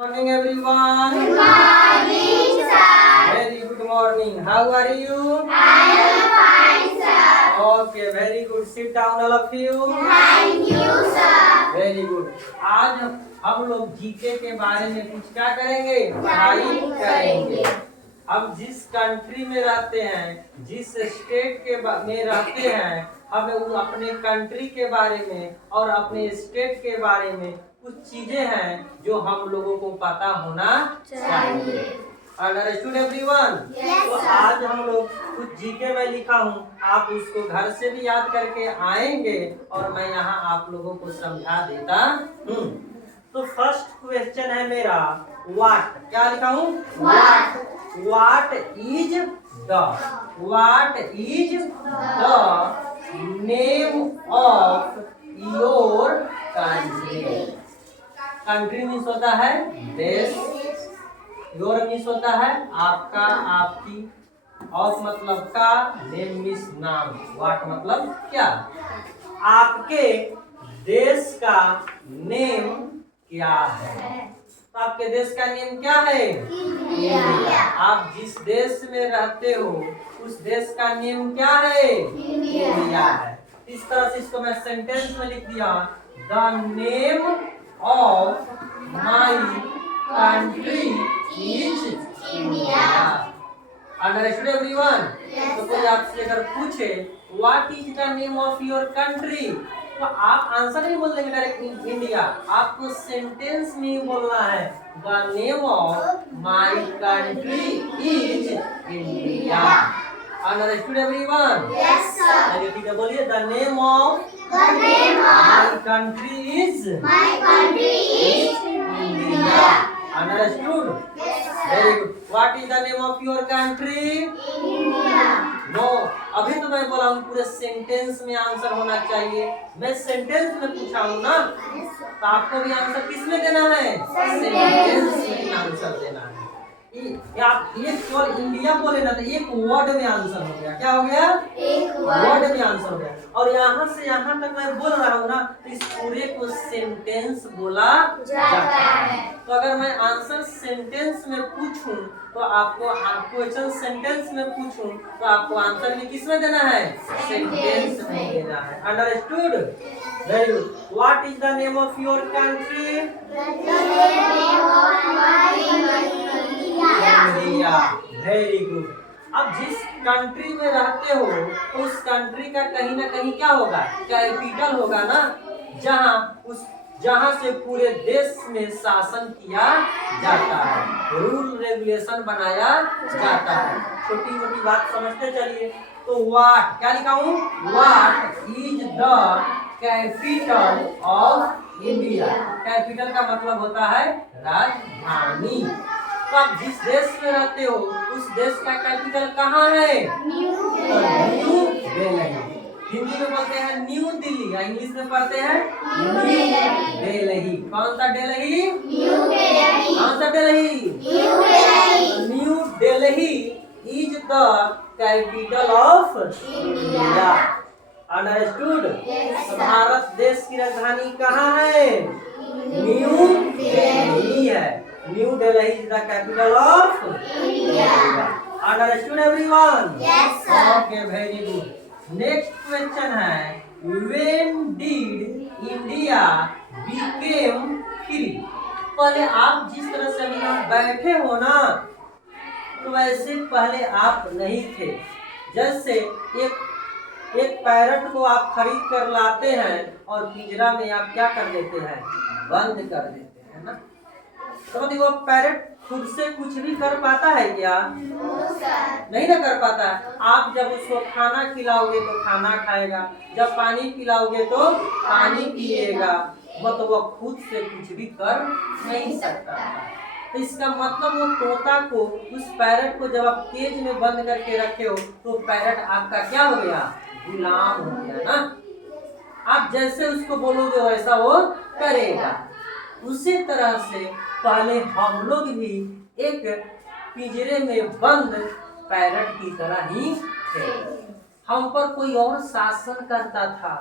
Morning everyone. Good morning, sir. Very good morning. How are you? I am fine, sir. Okay, very good. Sit down all of you. Thank you, sir. Very good. आज हम लोग GK के बारे में कुछ क्या करेंगे? पढ़ाई करेंगे। हम जिस कंट्री में रहते हैं, जिस स्टेट के में रहते हैं, हमें अपने कंट्री के बारे में और अपने स्टेट के बारे में कुछ चीजें हैं जो हम लोगों को पता होना चाहिए। Understood everyone? तो आज हम लोग कुछ जीके में लिखा हूँ, आप उसको घर से भी याद करके आएंगे और मैं यहाँ आप लोगों को समझा देता हूँ। तो फर्स्ट क्वेश्चन है मेरा, व्हाट। क्या लिखा हूँ? What is the name of your country. Country means होता है देश, योर मीन्स होता है आपका, आपकी, ऑफ मतलब का, नेम मीन्स नाम, व्हाट मतलब क्या। आपके देश का नेम क्या है? तो आपके देश का नेम क्या है? इंडिया। आप जिस देश में रहते हो उस देश का नेम क्या है? इंडिया है। इस तरह से इसको मैं सेंटेंस में लिख दिया, the name of my country is India. Understood everyone? तो कोई आपसे अगर पूछे what is the name of your country, तो आप आंसर नहीं बोल देंगे डायरेक्ट इंडिया, आपको सेंटेंस में ही बोलना है the name of my country is India. Understood everyone? Yes, sir. चलिए ठीक है, बोलिए the name of my country is India. Understood? Yes, sir. Very good. What is the name of your country? India. No. अभी तो मैं बोला हूँ पूरे सेंटेंस में आंसर होना चाहिए। मैं सेंटेंस में पूछा हूँ ना, तो आपको भी आंसर किस में देना है? सेंटेंस में आंसर देना है। आप एक केवल इंडिया बोले ना तो एक वर्ड में आंसर हो गया। क्या हो गया? एक वर्ड में आंसर हो गया। और यहाँ से यहाँ तक मैं बोल रहा हूँ ना, तो इस पूरे को सेंटेंस बोला जाता है। तो अगर मैं आंसर सेंटेंस में पूछूं तो आपको क्वेश्चन सेंटेंस में पूछूं तो आपको आंसर भी किस में देना है? सेंटेंस में देना है। Understood? Very good. What is the name of your country? India. Very good. अब जिस कंट्री में रहते हो तो उस कंट्री का कहीं ना कहीं क्या होगा? कैपिटल होगा ना, जहाँ से पूरे देश में शासन किया जाता है, रूल रेगुलेशन बनाया जाता है। छोटी मोटी बात समझते चलिए। तो व्हाट, क्या लिखा हूँ? What is the capital of India. Capital का मतलब होता है राजधानी। तो आप जिस देश में रहते हो उस देश का कैपिटल कहाँ है? न्यू दिल्ली। हिंदी में बोलते हैं न्यू दिल्ली, या इंग्लिश में पढ़ते हैं न्यू दिल्ली। कौन सा दिल्ली? कौन सा Delhi? New Delhi is the capital of India. Understood? भारत देश की राजधानी कहाँ है? न्यू दिल्ली है। New Delhi is the capital of India. Understood everyone? Yes, sir. Okay, very good. Next question है, when did India became free. पहले आप जिस तरह से अभी यहाँ बैठे हो ना, तो वैसे पहले आप नहीं थे। जैसे एक पैरट को आप खरीद कर लाते हैं और पिंजरा में आप क्या कर देते हैं? बंद कर देते हैं ना। तो वो पैरट खुद से कुछ भी कर पाता है क्या? नहीं ना कर पाता है। आप जब उसको खाना खिलाओगे तो खाना खाएगा, जब पानी पिलाओगे तो पानी पिएगा, मतलब वो खुद से कुछ भी कर नहीं सकता। तो इसका मतलब वो तोता को, उस पैरट को जब आप केज में बंद करके रखे हो तो पैरट आपका क्या हो गया? गुलाम हो गया ना। आप जैसे उसको बोलोगे वैसा वो करेगा। उसी तरह से पहले हम लोग भी एक पिंजरे में बंद पैरट की तरह ही थे। हम पर कोई और शासन करता था।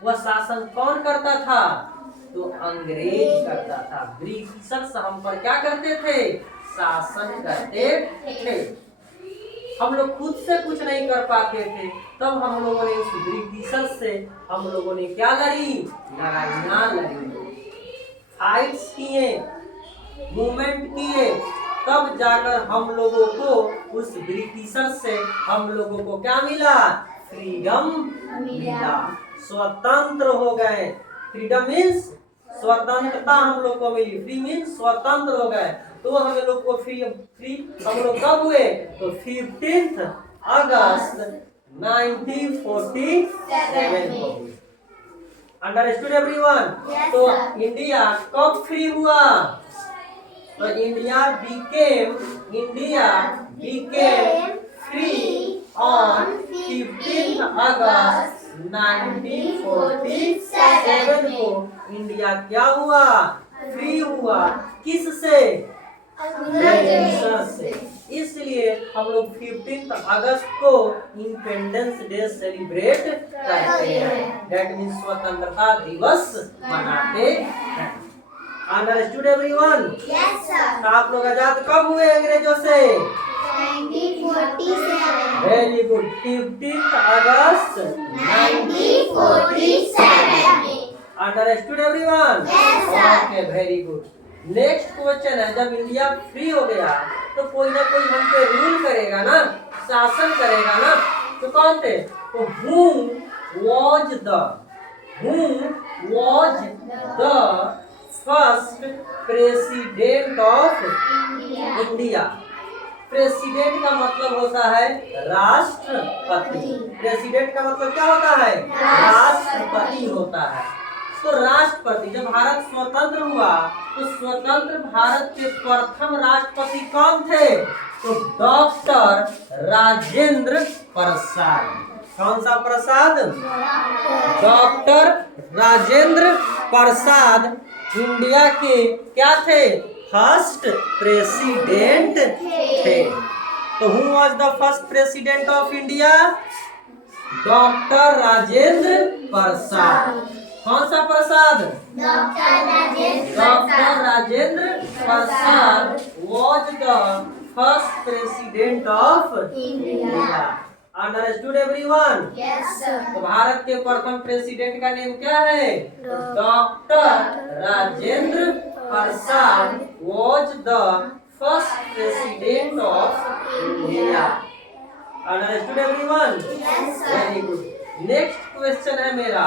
वह शासन कौन करता था? तो अंग्रेज करता था। ब्रिटिशर्स हम पर क्या करते थे? शासन करते थे। हम लोग खुद से कुछ नहीं कर पाते थे, तब हम लोगों ने इस ब्रिटिशर्स से हम लोगों ने क्या लड़ी? लड़ाइयाँ लड़ी, फाइट्स किए, मूवमेंट किए, तब जाकर हम लोगों को उस ब्रिटिशर से हम लोगों को क्या मिला? फ्रीडम मिला, स्वतंत्र हो गए। फ्रीडम मीन्स स्वतंत्रता हम लोग को मिली, फ्री मीन्स स्वतंत्र हो गए। तो हमें लोग को फ्री हम लोग कब हुए? तो 15 अगस्त 1947 को। Understood everyone? तो इंडिया कब फ्री हुआ? तो India became free on 15th August 1947 को इंडिया क्या हुआ? फ्री हुआ। किससे? ब्रिटिशर से। इसलिए हम लोग 15 अगस्त को इंडिपेंडेंस डे सेलिब्रेट करते हैं। दैट मीन्स स्वतंत्रता दिवस मनाते हैं। Understood everyone? Yes, sir. तो आप लोग आजाद कब हुए अंग्रेजों से? 1947. वेरी गुड, 15 अगस्त 1947. Understood everyone? Yes, sir. Okay, very good. Next question है, जब इंडिया फ्री हो गया तो कोई ना कोई हम पे रूल करेगा ना, शासन करेगा ना। तो कौन थे? तो who was the first president of India? President का मतलब होता है राष्ट्रपति। प्रेसिडेंट का मतलब क्या होता है? राष्ट्रपति होता है। तो राष्ट्रपति, जब भारत स्वतंत्र हुआ तो स्वतंत्र भारत के प्रथम राष्ट्रपति कौन थे? तो डॉक्टर राजेंद्र प्रसाद। कौन सा प्रसाद? डॉक्टर राजेंद्र प्रसाद इंडिया के क्या थे? फर्स्ट प्रेसिडेंट थे। तो who was the first president of India? Doctor Rajendra Prasad. कौन सा Prasad? Doctor Rajendra Prasad was the first president of India. Understood everyone? Yes, sir. तो भारत के प्रथम प्रेसिडेंट का नेम क्या है? Doctor Rajendra Prasad was the first president of India. Understood everyone? Yes, sir. Very good. Next question है मेरा,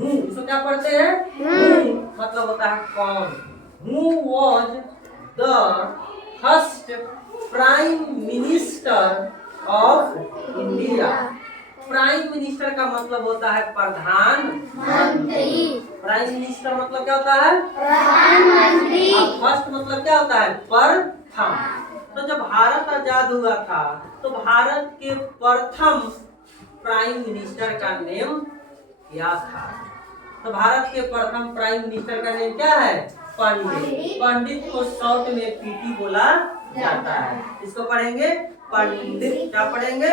इसको क्या पढ़ते हैं? मतलब होता है कौन। Who was the first prime minister of India? Prime minister का मतलब होता है प्रधानमंत्री। प्राइम मिनिस्टर मतलब क्या होता है? प्रधानमंत्री। फर्स्ट मतलब क्या होता है? प्रथम। तो जब भारत आजाद हुआ था तो भारत के प्रथम प्राइम मिनिस्टर का नेम क्या था? तो भारत के प्रथम प्राइम मिनिस्टर का नेम क्या है? पंडित। पंडित को शॉर्ट में पीटी बोला जाता है। इसको पढ़ेंगे पंडित। क्या पढ़ेंगे?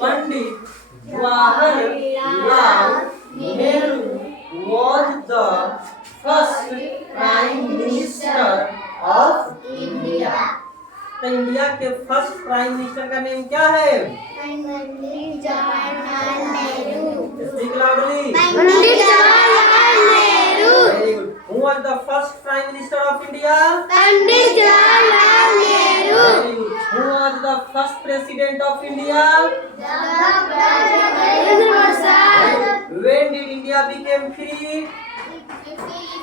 Pandit Jawaharlal Nehru was the first prime minister of India। तो इंडिया के फर्स्ट प्राइम मिनिस्टर का नेम क्या है? Pandit Jawaharlal Nehru. Speak loudly। Pandit Jawaharlal Nehru. Very good। Who was the first prime minister of India? Pandit Jawaharlal Nehru. Very good। Who was the first president of India? Doctor Rajendra Prasad. When did India became free?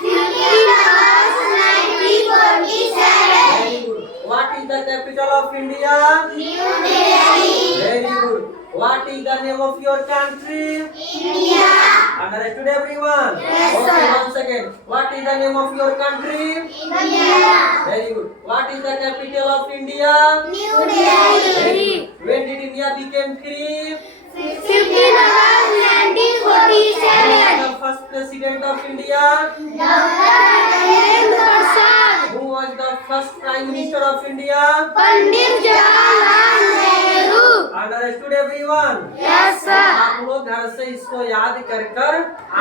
15 August 1947। Very good। What is the capital of India? New Delhi. Very good। What is the name of your country? India. Understood everyone? Yes, Okay, sir. once again. What is the name of your country? India. Very good। What is the capital of India? New Very Delhi. good। When did India became free? 15 August 1947। The first president of India? Doctor Rajendra Prasad. Who was the first prime minister of India? Pandit Jawaharlal Nehru. Understood everyone? Yes, sir. आप लोग घर से इसको याद कर कर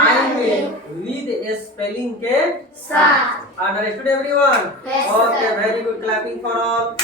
आएंगे with spelling के साथ. Understood everyone? Yes, sir. Okay, very good, clapping for all.